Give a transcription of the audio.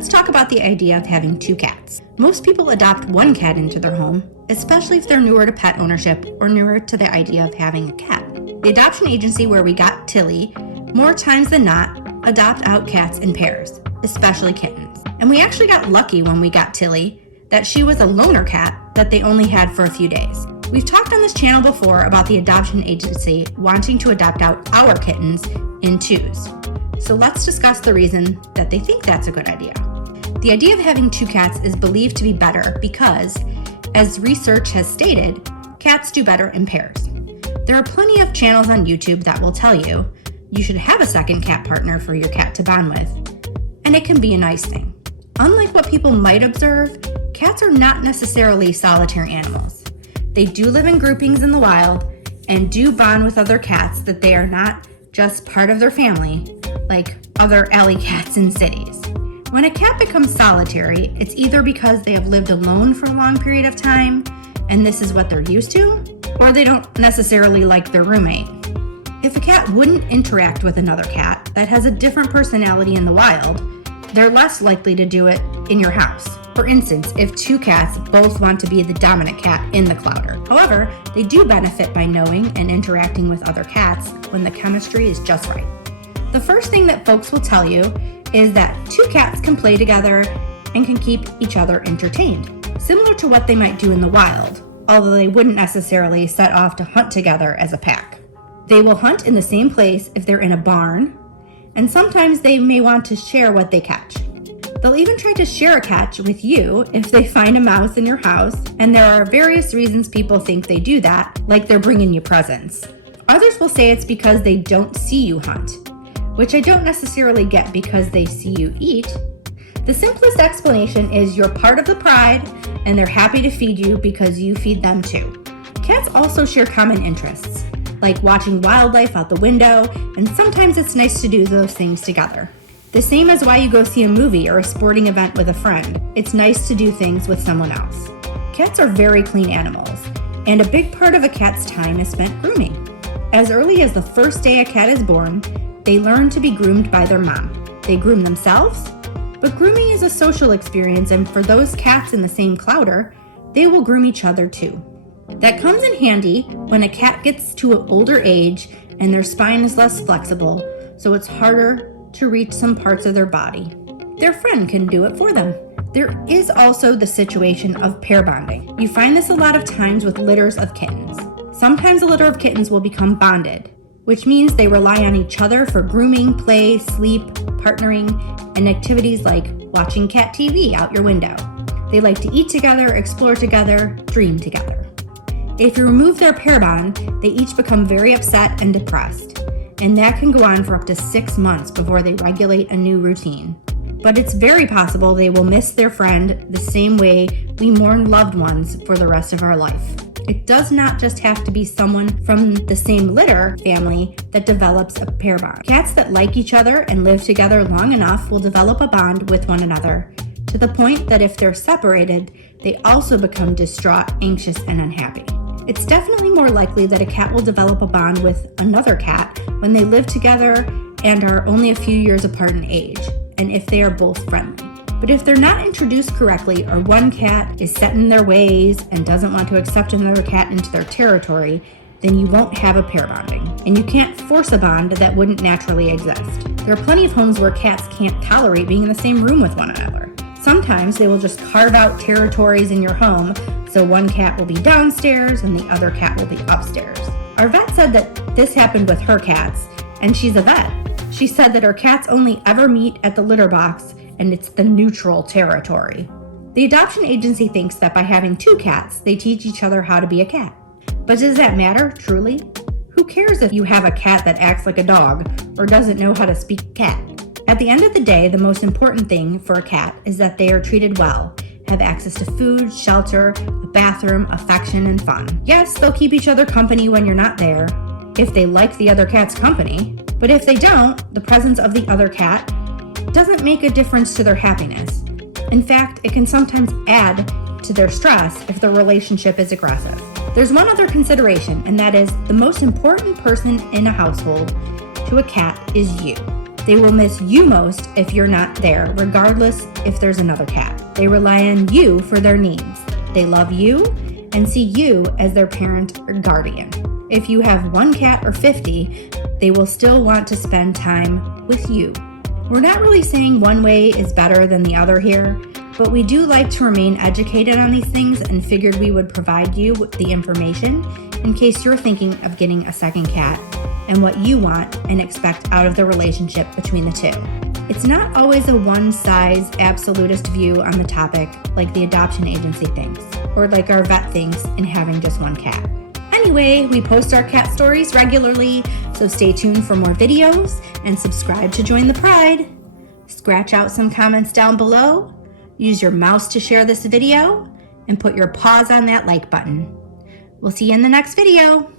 let's talk about the idea of having two cats. Most people adopt one cat into their home, especially if they're newer to pet ownership or newer to the idea of having a cat. The adoption agency where we got Tilly, more times than not, adopt out cats in pairs, especially kittens. And we actually got lucky when we got Tilly that she was a loner cat that they only had for a few days. We've talked on this channel before about the adoption agency wanting to adopt out our kittens in twos. So let's discuss the reason that they think that's a good idea. The idea of having two cats is believed to be better because, as research has stated, cats do better in pairs. There are plenty of channels on YouTube that will tell you you should have a second cat partner for your cat to bond with, and it can be a nice thing. Unlike what people might observe, cats are not necessarily solitary animals. They do live in groupings in the wild and do bond with other cats that they are not just part of their family, like other alley cats in cities. When a cat becomes solitary, it's either because they have lived alone for a long period of time and this is what they're used to, or they don't necessarily like their roommate. If a cat wouldn't interact with another cat that has a different personality in the wild, they're less likely to do it in your house. For instance, if two cats both want to be the dominant cat in the clouder. However, they do benefit by knowing and interacting with other cats when the chemistry is just right. The first thing that folks will tell you is that two cats can play together and can keep each other entertained, similar to what they might do in the wild, although they wouldn't necessarily set off to hunt together as a pack. They will hunt in the same place if they're in a barn, and sometimes they may want to share what they catch. They'll even try to share a catch with you if they find a mouse in your house, and there are various reasons people think they do that, like they're bringing you presents. Others will say it's because they don't see you hunt, which I don't necessarily get because they see you eat. The simplest explanation is you're part of the pride, and they're happy to feed you because you feed them too. Cats also share common interests, like watching wildlife out the window, and sometimes it's nice to do those things together. The same as why you go see a movie or a sporting event with a friend. It's nice to do things with someone else. Cats are very clean animals, and a big part of a cat's time is spent grooming. As early as the first day a cat is born, they learn to be groomed by their mom. They groom themselves, but grooming is a social experience, and for those cats in the same clouder, they will groom each other too. That comes in handy when a cat gets to an older age and their spine is less flexible, so it's harder to reach some parts of their body. Their friend can do it for them. There is also the situation of pair bonding. You find this a lot of times with litters of kittens. Sometimes a litter of kittens will become bonded, which means they rely on each other for grooming, play, sleep, partnering, and activities like watching cat TV out your window. They like to eat together, explore together, dream together. If you remove their pair bond, they each become very upset and depressed, and that can go on for up to 6 months before they regulate a new routine. But it's very possible they will miss their friend the same way we mourn loved ones for the rest of our life. It does not just have to be someone from the same litter family that develops a pair bond. Cats that like each other and live together long enough will develop a bond with one another, to the point that if they're separated, they also become distraught, anxious, and unhappy. It's definitely more likely that a cat will develop a bond with another cat when they live together and are only a few years apart in age, and if they are both friendly. But if they're not introduced correctly, or one cat is set in their ways and doesn't want to accept another cat into their territory, then you won't have a pair bonding, and you can't force a bond that wouldn't naturally exist. There are plenty of homes where cats can't tolerate being in the same room with one another. Sometimes they will just carve out territories in your home, so one cat will be downstairs and the other cat will be upstairs. Our vet said that this happened with her cats, and she's a vet. She said that her cats only ever meet at the litter box, and it's the neutral territory. The adoption agency thinks that by having two cats, they teach each other how to be a cat. But does that matter, truly? Who cares if you have a cat that acts like a dog or doesn't know how to speak cat? At the end of the day, the most important thing for a cat is that they are treated well, have access to food, shelter, a bathroom, affection, and fun. Yes, they'll keep each other company when you're not there, if they like the other cat's company, but if they don't, the presence of the other cat doesn't make a difference to their happiness. In fact, it can sometimes add to their stress if the relationship is aggressive. There's one other consideration, and that is the most important person in a household to a cat is you. They will miss you most if you're not there, regardless if there's another cat. They rely on you for their needs. They love you and see you as their parent or guardian. If you have 1 cat or 50, they will still want to spend time with you. We're not really saying one way is better than the other here, but we do like to remain educated on these things and figured we would provide you with the information in case you're thinking of getting a second cat and what you want and expect out of the relationship between the two. It's not always a one-size absolutist view on the topic like the adoption agency thinks, or like our vet thinks in having just 1 cat. Anyway, we post our cat stories regularly, so stay tuned for more videos and subscribe to join the pride. Scratch out some comments down below, use your mouse to share this video, and put your paws on that like button. We'll see you in the next video.